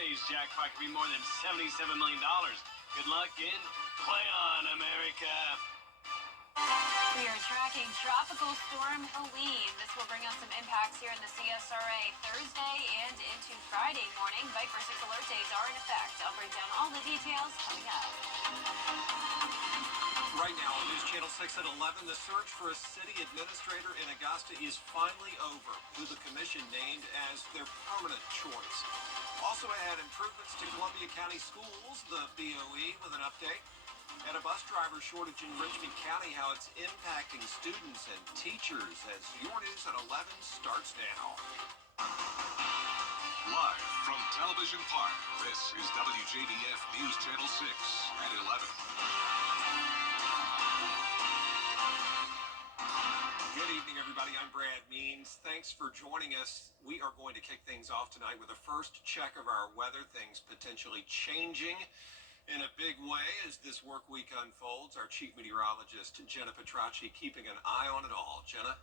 Friday's jackpot could be more than $77 million. Good luck and play on, America. We are tracking Tropical Storm Helene. This will bring us some impacts here in the CSRA Thursday and into Friday morning. Viper 6 alert days are in effect. I'll break down all the details coming up. Right now on News Channel 6 at 11, the search for a city administrator in Augusta is finally over, who the commission named as their permanent choice. Also ahead, improvements to Columbia County schools, the BOE with an update. And a bus driver shortage in Richmond County, how it's impacting students and teachers, as your news at 11 starts now. Live from Television Park, this is WJBF News Channel 6 at 11. Good evening, everybody. I'm Brad Means. Thanks for joining us. We are going to kick things off tonight with a first check of our weather, things potentially changing in a big way as this work week unfolds. Our chief meteorologist, Jenna Petracci, keeping an eye on it all. Jenna?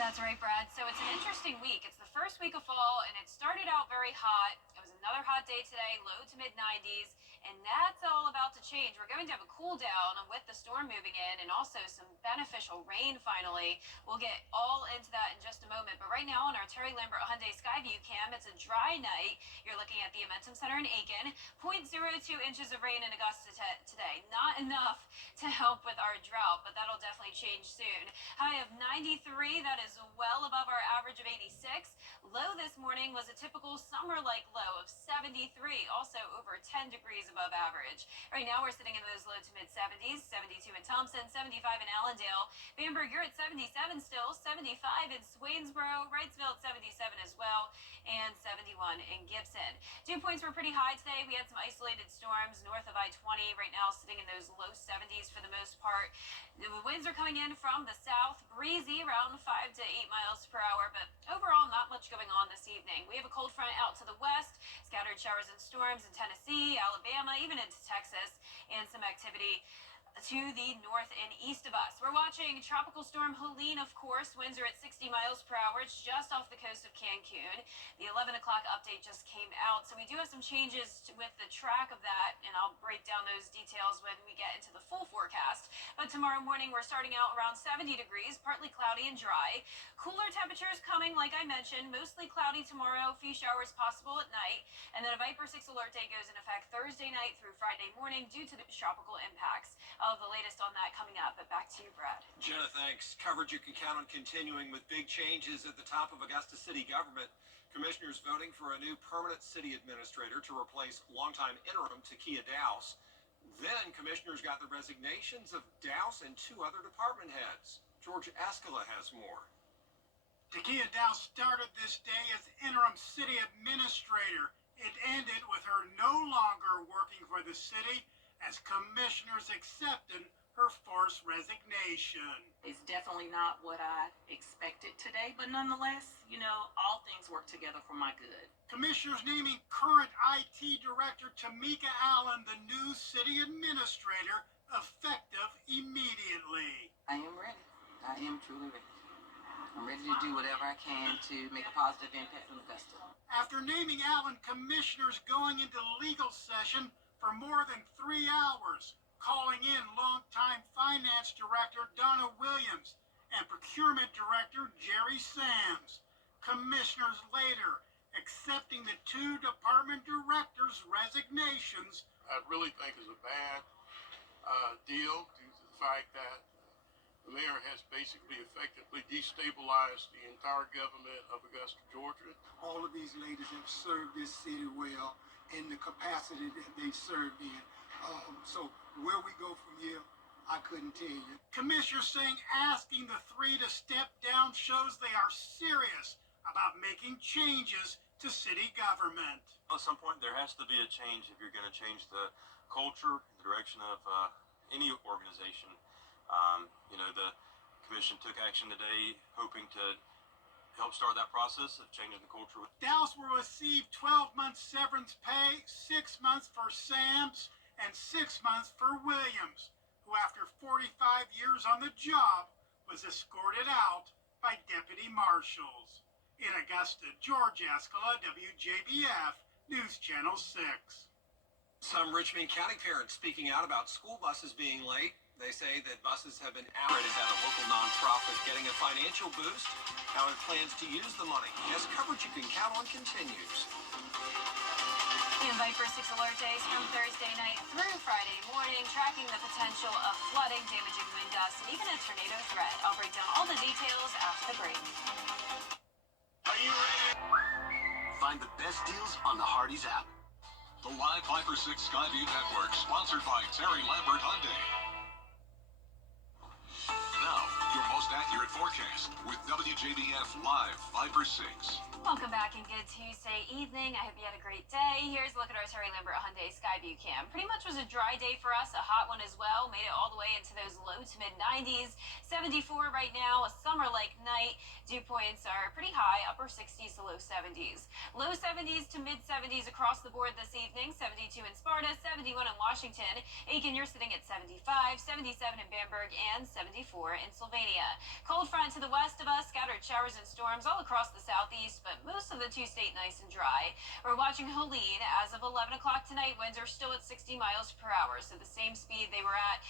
That's right, Brad. So it's an interesting week. It's the first week of fall, and it started out very hot. It was another hot day today, low to mid-90s, and that's all about to change. We're going to have a cool down with the storm moving in and also some beneficial rain finally. We'll get all into that in just a moment. But right now on our Terry Lambert Hyundai Skyview cam, it's a dry night. You're looking at the Amentum Center in Aiken. 0.02 inches of rain in Augusta today. Not enough to help with our drought, but that'll definitely change soon. High of 93, that is well above our average of 86. Low this morning was a typical summer-like low of 73, also over 10 degrees above average. Right now we're sitting in those low to mid-70s, 72 in Thompson, 75 in Allendale. Bamberg, you're at 77 still, 75 in Swainsboro, Wrightsville at 77 as well, and 71 in Gibson. Dew points were pretty high today. We had some isolated storms north of I-20, right now sitting in those low 70s for the most part. The winds are coming in from the south, breezy, around 5 to 8 miles per hour, but overall not much going on this evening. We have a cold front out to the west, scattered showers and storms in Tennessee, Alabama, even into Texas, and some activity to the north and east of us. We're watching Tropical Storm Helene, of course. Winds are at 60 miles per hour. It's just off the coast of Cancun. The 11 o'clock update just came out, so we do have some changes with the track of that, and I'll break down those details when we get into the full forecast. But tomorrow morning, we're starting out around 70 degrees, partly cloudy and dry. Cooler temperatures coming, like I mentioned, mostly cloudy tomorrow, a few showers possible at night, and then a Viper 6 alert day goes in effect Thursday night through Friday morning due to the tropical impacts. The latest on that coming up, but back to you, Brad. Jenna, thanks. Coverage you can count on continuing with big changes at the top of Augusta City government. Commissioners voting for a new permanent city administrator to replace longtime interim Takia Dowse. Then commissioners got the resignations of Dowse and two other department heads. George Ascala has more. Takia Dowse started this day as interim city administrator. It ended with her no longer working for the city as commissioners accepted her forced resignation. It's definitely not what I expected today, but nonetheless, all things work together for my good. Commissioners naming current IT director Tamika Allen the new city administrator, effective immediately. I am ready. I am truly ready. I'm ready to do whatever I can to make a positive impact on Augusta. After naming Allen, commissioners going into legal session for more than 3 hours, calling in longtime finance director Donna Williams and procurement director Jerry Sams. Commissioners later accepting the two department directors' resignations. I really think is a bad deal due to the fact that the mayor has basically effectively destabilized the entire government of Augusta, Georgia. All of these ladies have served this city well in the capacity that they served in. So where we go from here, I couldn't tell you. Commissioners saying asking the three to step down shows they are serious about making changes to city government. At some point, there has to be a change if you're going to change the culture, the direction of any organization. The commission took action today, hoping to help start that process of changing the culture. Dowse will receive 12 months severance pay, 6 months for Sams, and 6 months for Williams, who after 45 years on the job was escorted out by deputy marshals. In Augusta, George Ascala, WJBF News Channel 6. Some Richmond County parents speaking out about school buses being late. They say that buses have been outed at a local nonprofit getting a financial boost. How it plans to use the money as coverage you can count on continues. We invite for 6 alert days from Thursday night through Friday morning, tracking the potential of flooding, damaging wind gusts, and even a tornado threat. I'll break down all the details after the break. Are you ready? Find the best deals on the Hardee's app. The live 5-for-6 Skyview Network, sponsored by Terry Lambert Hyundai. Now, your most accurate forecast with WJBF Live 5-for-6. Welcome back and good Tuesday evening. I hope you had a great day. Here's a look at our Terry Lambert Hyundai Skyview cam. Pretty much was a dry day for us, a hot one as well. Made it all the way into those low to mid 90s. 74 right now, a summer-like night. Dew points are pretty high, upper 60s to low 70s. Low 70s to mid 70s across the board this evening. 72 in Sparta, 71 in Washington. Aiken, you're sitting at 75, 77 in Bamberg, and 74 in Sylvania. Cold front to the west of us, scattered showers and storms all across the southeast, but most of the two-state nice and dry. We're watching Helene. As of 11 o'clock tonight, winds are still at 60 miles per hour, so the same speed they were at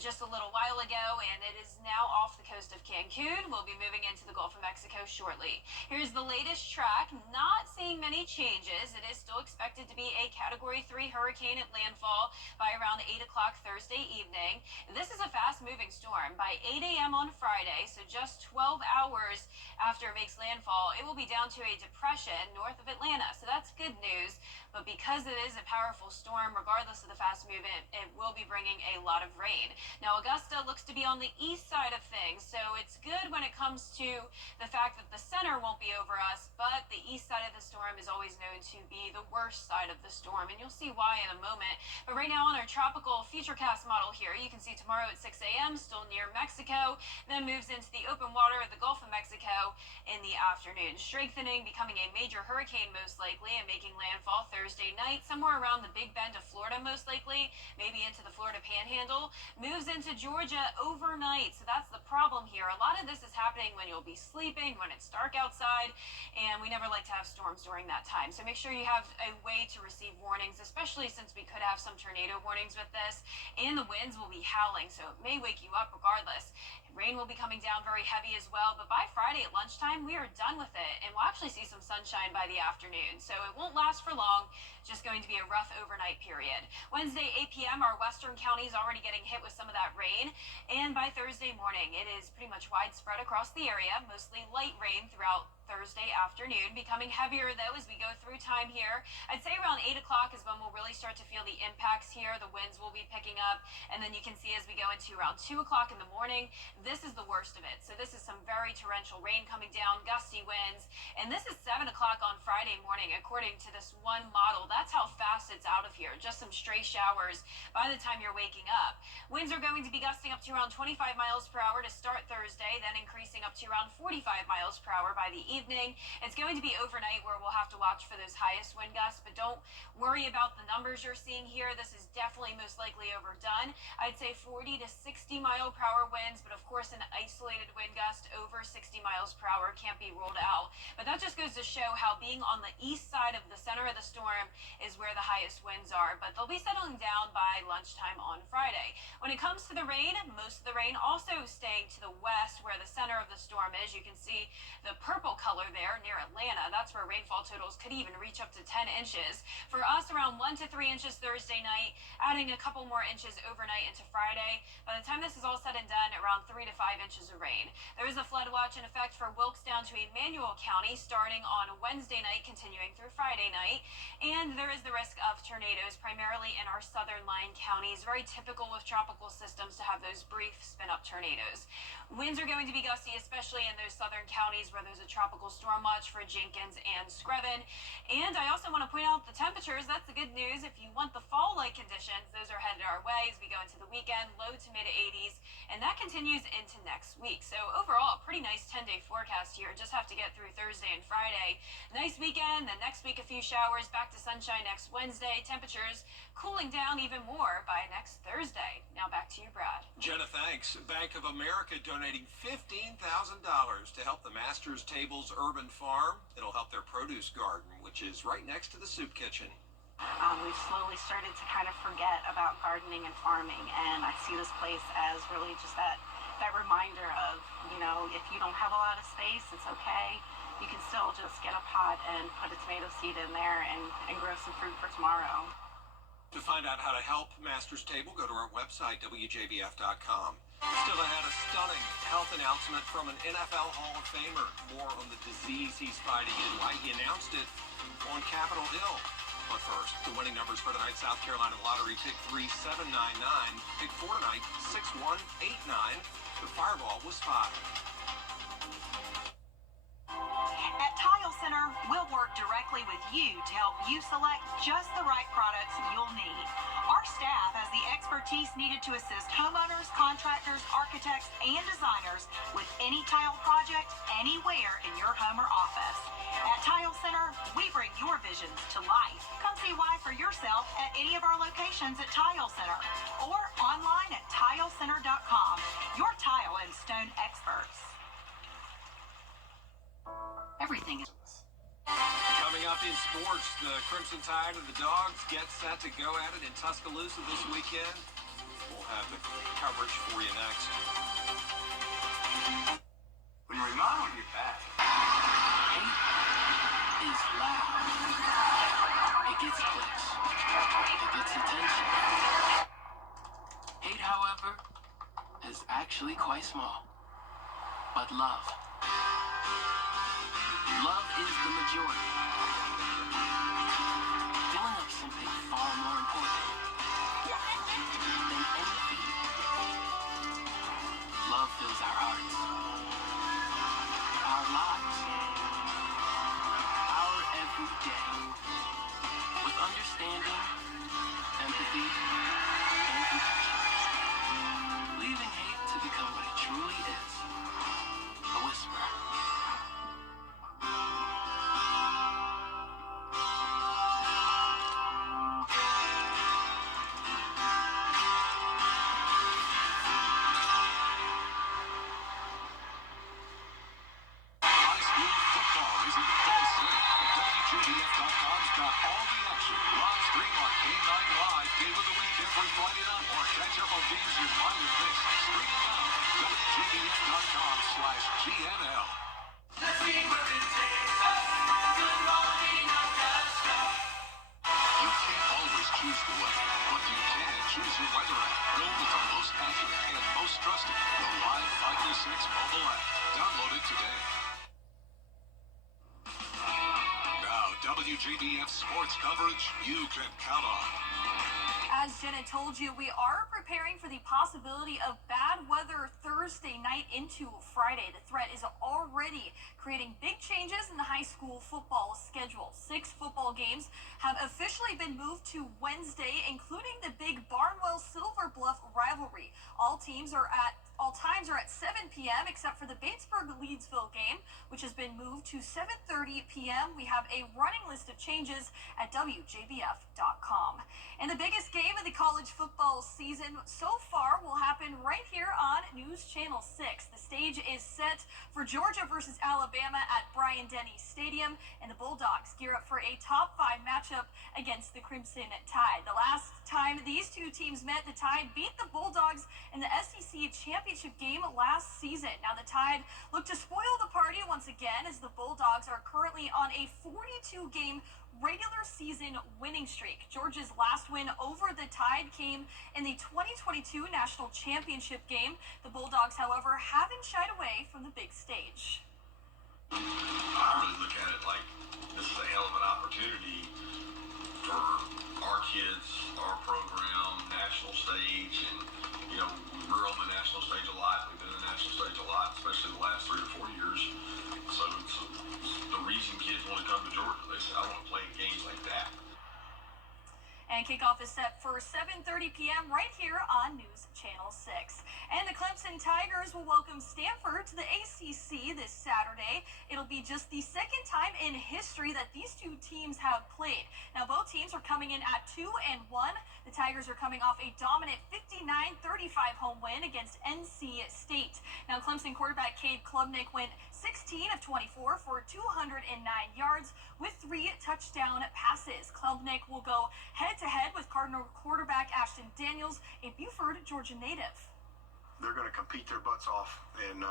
just a little while ago, and it is now off the coast of Cancun. We'll be moving into the Gulf of Mexico shortly. Here's the latest track. Not seeing many changes. It is still expected to be a Category 3 hurricane at landfall by around 8 o'clock Thursday evening. This is a fast-moving storm. By 8 a.m. on Friday, so just 12 hours after it makes landfall, it will be down to a depression north of Atlanta. So that's good news. But because it is a powerful storm, regardless of the fast movement, it will be bringing a lot of rain. Now, Augusta looks to be on the east side of things, so it's good when it comes to the fact that the center won't be over us, but the east side of the storm is always known to be the worst side of the storm, and you'll see why in a moment. But right now on our tropical futurecast model here, you can see tomorrow at 6 a.m. still near Mexico, then moves into the open water of the Gulf of Mexico in the afternoon, strengthening, becoming a major hurricane most likely, and making landfall Thursday night, somewhere around the Big Bend of Florida most likely, maybe into the Florida Panhandle, moves into Georgia overnight. So that's the problem here. A lot of this is happening when you'll be sleeping, when it's dark outside, and we never like to have storms during that time. So make sure you have a way to receive warnings, especially since we could have some tornado warnings with this, and the winds will be howling, so it may wake you up regardless. Rain will be coming down very heavy as well, but by Friday at lunchtime, we are done with it, and we'll actually see some sunshine by the afternoon. So it won't last for long, just going to be a rough overnight period. Wednesday, 8 p.m., our western counties already getting hit with some of that rain, and by Thursday morning, it is pretty much widespread across the area, mostly light rain throughout Thursday afternoon, becoming heavier though as we go through time here. I'd say around 8 o'clock is when we'll really start to feel the impacts here. The winds will be picking up, and then you can see as we go into around 2 o'clock in the morning, this is the worst of it. So this is some very torrential rain coming down, gusty winds, and this is 7 o'clock on Friday morning according to this one model. That's how fast it's out of here, just some stray showers by the time you're waking up. Winds are going to be gusting up to around 25 miles per hour to start Thursday, then increasing up to around 45 miles per hour by the evening. It's going to be overnight where we'll have to watch for those highest wind gusts, but don't worry about the numbers you're seeing here. This is definitely most likely overdone. I'd say 40 to 60 mile per hour winds, but of course an isolated wind gust over 60 miles per hour can't be ruled out. But that just goes to show how being on the east side of the center of the storm is where the highest winds are, but they'll be settling down by lunchtime on Friday. When it comes to the rain, most of the rain also staying to the west where the center of the storm is. You can see the purple color there near Atlanta. That's where rainfall totals could even reach up to 10 inches. For us, around 1 to 3 inches Thursday night, adding a couple more inches overnight into Friday. By the time this is all said and done, around 3 to 5 inches of rain. There is a flood watch in effect for Wilkes down to Emmanuel County starting on Wednesday night, continuing through Friday night. And there is the risk of tornadoes, primarily in our southern line counties. Very typical with tropical systems to have those brief spin-up tornadoes. Winds are going to be gusty, especially in those southern counties where there's a tropical storm watch for Jenkins and Screven. And I also want to point out the temperatures. That's the good news. If you want the fall-like conditions, those are headed our way as we go into the weekend, low to mid 80s, and that continues into next week. So overall, a pretty nice 10-day forecast here. Just have to get through Thursday and Friday. Nice weekend, then next week a few showers, back to sunshine sunshine next Wednesday. Temperatures cooling down even more by next Thursday. Now back to you, Brad. Jenna, thanks. Bank of America donating $15,000 to help the Masters Tables Urban Farm. It'll help their produce garden, which is right next to the soup kitchen. We've slowly started to kind of forget about gardening and farming, and I see this place as really just that reminder of, if you don't have a lot of space, it's okay. You can still just get a pot and put a tomato seed in there and grow some fruit for tomorrow. To find out how to help Masters Table, go to our website, WJBF.com. Still ahead, a stunning health announcement from an NFL Hall of Famer. More on the disease he's fighting and why he announced it on Capitol Hill. But first, the winning numbers for tonight's South Carolina Lottery: pick 3, 799, pick 4 tonight, 6189. The fireball was 5. At Tile Center, we'll work directly with you to help you select just the right products you'll need. Our staff has the expertise needed to assist homeowners, contractors, architects, and designers with any tile project anywhere in your home or office. At Tile Center, we bring your visions to life. Come see why for yourself at any of our locations at Tile Center or online at tilecenter.com. Your tile and stone experts. Everything is. Coming up in sports, the Crimson Tide and the Dogs get set to go at it in Tuscaloosa this weekend. We'll have the coverage for you next. When you remodel your back, hate is loud. It gets clicks. It gets attention. Hate, however, is actually quite small. But love is the majority. Filling up something far more important than any feed. Love fills our hearts, our lives, our every day with understanding, empathy, and compassion. Leaving hate to become what it truly is, a whisper. WJBF.com's got all the action. Live stream on Game 9 Live, Game of the Week every Friday night, or catch up on games you might have missed. Streaming now, WJBF.com/GNL. Let's see where it takes us. Good morning, Augusta. You can't always choose the weather, but you can choose your weather app. Go with the most accurate and most trusted, the Live 506 mobile app. Download it today. WJBF sports coverage you can count on. As Jenna told you, we are preparing for the possibility of bad weather Thursday night into Friday. The threat is already creating big changes in the high school football schedule. 6 football games have officially been moved to Wednesday, including the big Barnwell-Silver Bluff rivalry. All times are at 7 p.m. except for the Batesburg-Leedsville game, which has been moved to 7:30 p.m. We have a running list of changes at WJBF.com. And the biggest game of the college football season so far will happen right here on News Channel 6. The stage is set for Georgia versus Alabama at Bryant-Denny Stadium, and the Bulldogs gear up for a top 5 matchup against the Crimson Tide. The last time these two teams met, the Tide beat the Bulldogs in the SEC championship game last season. Now the Tide look to spoil the party once again, as the Bulldogs are currently on a 42-game regular season winning streak. Georgia's last win over the Tide came in the 2022 national championship game. The Bulldogs, however, haven't shied away from the big stage. I really look at it like this is a hell of an opportunity for our kids, our program, national stage, and we're on the national stage a lot. We've been on the national stage a lot, especially the last 3 or 4 years. So it's the reason kids want to come to Georgia. They say, I want to play games like that. And kickoff is set for 7:30 p.m. right here on News Channel 6. And the Clemson Tigers will welcome Stanford to the ACC this Saturday. It'll be just the second time in history that these two teams have played. Now, both teams are coming in at 2-1. The Tigers are coming off a dominant 59-35 home win against NC State. Now, Clemson quarterback Cade Klubnik went 16 of 24 for 209 yards with 3 touchdown passes. Klubnik will go head-to-head with Cardinal quarterback Ashton Daniels, a Buford, Georgia native. They're going to compete their butts off, and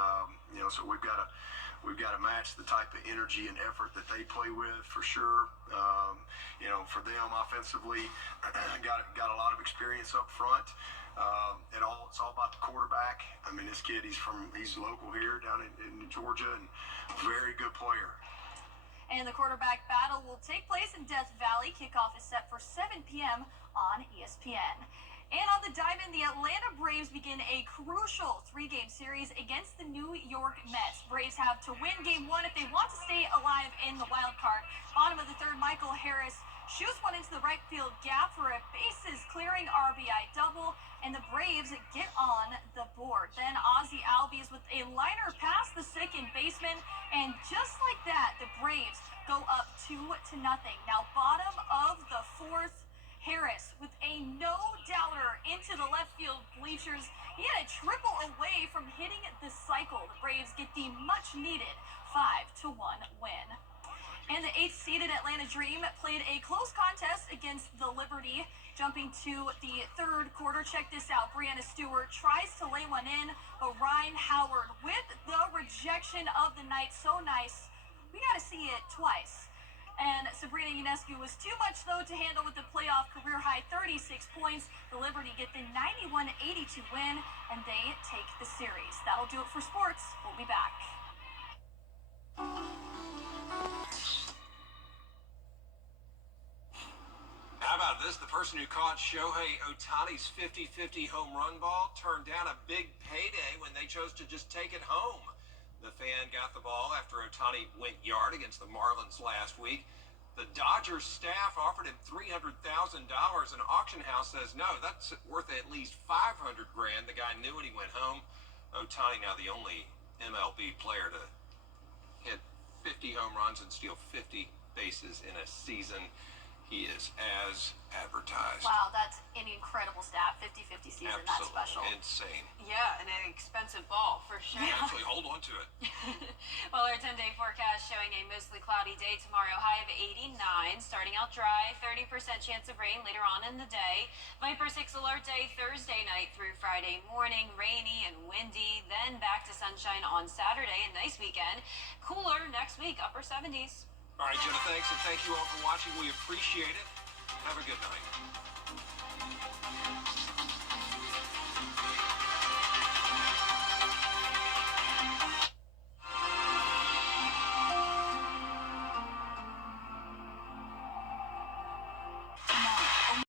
so we've got to match the type of energy and effort that they play with for sure. For them offensively, got a lot of experience up front. It's all about the quarterback. I mean, this kid, he's local here down in Georgia, and very good player. And the quarterback battle will take place in Death Valley. Kickoff is set for 7 p.m. on ESPN. And on the diamond, the Atlanta Braves begin a crucial 3-game series against the New York Mets. Braves have to win Game 1 if they want to stay alive in the wild card. Bottom of the third, Michael Harris shoots one into the right field gap for a bases-clearing RBI double, and the Braves get on the board. Then Ozzie Albies with a liner past the second baseman, and just like that, the Braves go up 2-0. Now, bottom of the fourth, Harris with a no-doubter into the left field bleachers. He had a triple away from hitting the cycle. The Braves get the much-needed 5-1 win. And the 8th-seeded Atlanta Dream played a close contest against the Liberty. Jumping to the third quarter, check this out. Brianna Stewart tries to lay one in, but Ryan Howard with the rejection of the night. So nice. We got to see it twice. And Sabrina Ionescu was too much, though, to handle with the playoff career-high 36 points. The Liberty get the 91-82 win, and they take the series. That'll do it for sports. We'll be back. How about this? The person who caught Shohei Ohtani's 50-50 home run ball turned down a big payday when they chose to just take it home. The fan got the ball after Ohtani went yard against the Marlins last week. The Dodgers staff offered him $300,000. An auction house says, no, that's worth at least $500,000. The guy knew when he went home. Ohtani now the only MLB player to hit 50 home runs and steal 50 bases in a season. He is as advertised. Wow, that's an incredible stat. 50-50 season, Absolutely. That's special. Insane. Yeah, and an expensive ball, for sure. Yeah, actually, hold on to it. Well, our 10-day forecast showing a mostly cloudy day tomorrow, high of 89. Starting out dry, 30% chance of rain later on in the day. Viper 6 alert day Thursday night through Friday morning, rainy and windy. Then back to sunshine on Saturday. A nice weekend. Cooler next week, upper 70s. All right, Jenna, thanks, and thank you all for watching. We appreciate it. Have a good night.